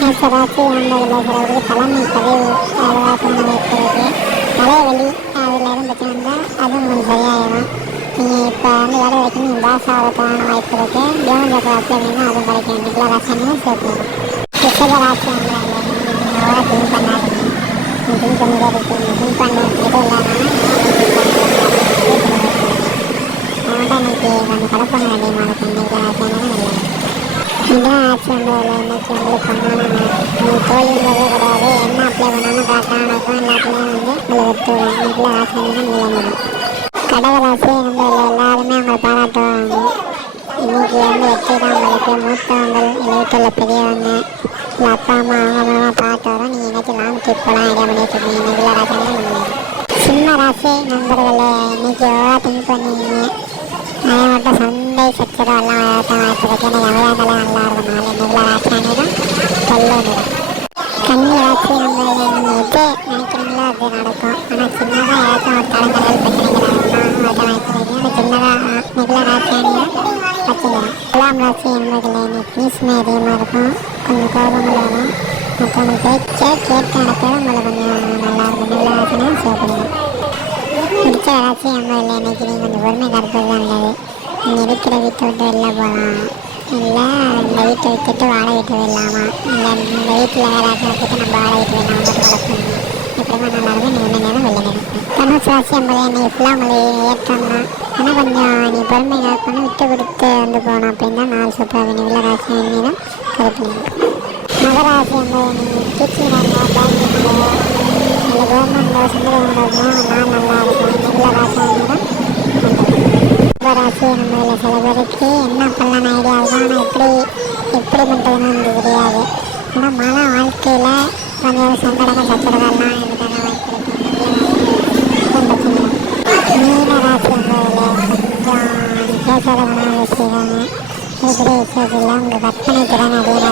மேசராசி என்பதில் சிலருக்கு தலைமை பதவி அலுவலகம் இருக்கிறது தலைவலி அதில் எதுவும் பிரச்சனை அதுவும் உங்களுக்கு சரியாயிடும். நீங்கள் இப்போ வந்து வேலை வரைக்கும் நீங்கள் பாஸ் ஆகிறதுக்கான வாய்ப்பு இருக்குது தேவந்த ராசி அப்படின்னா அதுவும் கிடைக்கும். நிக்கல ராசியும் சேர்த்து கிருஷ்ண ராசி என்பதில் நீங்கள் திங்க் பண்ணாதீங்க. திங்க் பண்ணிதான் இருக்குது திங்க் பண்ண இது இல்லாமல் இன்னைக்கு கொஞ்சம் கலப்பண வேண்டியமாக இருக்கும் இன்னைக்கு ராசியான இல்லை இதான் ஆட்சி வந்ததில் இன்னைக்கு உங்களுக்கு பண்ணாலும் நீ தோல்விங்கிறதே கிடையாது என்ன அப்ளை பண்ணாலும் கரெக்டாக எல்லாத்துலேயும் வந்து உங்களை வெற்றி விடும் வீட்டில் ராசினியும் கடகராசி நம்பரில் எல்லாருமே அவங்களை பாராட்டுவாங்க இன்னைக்கு வந்து வெற்றி மூத்தவங்கள் வீட்டில் பெரியவங்க இல்லை அப்பா அம்மா அவங்க பார்த்து வரோம் வரும் நீங்கள் எங்கேயாச்சும் லாங் ட்ரிப் போகலாம் ஐடியா பண்ணிட்டு இருக்கீங்க இன்னைக்கு ராசினியும் நிலைநிடும் சின்ன ராசி நண்பர்களே இன்னைக்கு எவ்வளோ திங்க் பண்ணுவீங்க அதை மட்டும் சண்டை சச்சரவு எல்லாம் வாய்ப்பு இருக்கு எனக்கு எவ்வளோ நல்லா இருக்கும் நாள் நாலு ராசி ராசியானிடம் கொள்ளும் கன்னி ராசி நம்ம எது அது நடக்கும் ஆனால் சின்னதாக ஏதாச்சும் ஒரு தடங்கடல் பிரச்சனைகள் வரலாம் அது சின்னதாக நில ராசியானிடம் வச்சுக்கலாம் துலாம் ராசி என்பதில் அதிகமாக இருக்கும் கொஞ்சம் கோபங்கள் வரும் மற்றவங்க பேச்சை கேட்டு நடக்கிறது உங்களுக்கு கொஞ்சம் நல்லா இருக்கும் நில ராசினா சிவப்படுங்க பிடிச்ச ராசி அம்மா இல்லை இன்னைக்கு கொஞ்சம் பொறுமை தான் நல்லது நீங்கள் இருக்கிற வீட்டை விட்டு வெளில போகலாம் இல்லை இந்த வீட்டை விட்டுட்டு வாடகை வீட்டு போயிடலாமா இல்லை இந்த வீட்டில் நம்ம வாழை வீட்டு மட்டும் வளர்க்கணும் எப்படிமா நல்லா இருக்கும் நீ என்ன நேரம் வெளில நினைப்பேன் தனுஷ் ராசி ஃபுல்லாக ஏற்றம் தான் ஆனால் கொஞ்சம் நீ பொறுமை காக்கணும் விட்டு கொடுத்து வந்து போகணும் அப்படின்னு தான் நான் சூப்பராக நிவில ராசி அண்ணிடம் கருத்து மகராசி அம்பது நீங்கள் டீச்சிங் பேங்கிங் இல்லை கவர்மெண்ட் சொந்த நல்லா இருக்கும் நிவில ராசி அண்ணிடம் ராசி நம்ம இதில் சில பேருக்கு என்ன பண்ணலான்னு ஐடியா இருக்கும் ஆனால் எப்படி எப்படி பண்ணுறதுன்னு வந்து தெரியாது ஆனால் மன வாழ்க்கையில் கொஞ்சம் சங்கடங்கள் சச்சரவெல்லாம் இருக்கிற வாய்ப்பு மீன ராசி என்பதில் கொஞ்சம் பேசாத குணம் வச்சுருக்காங்க இது பெரிய இல்லை உங்கள் கற்பனை திறன் அதிகமாக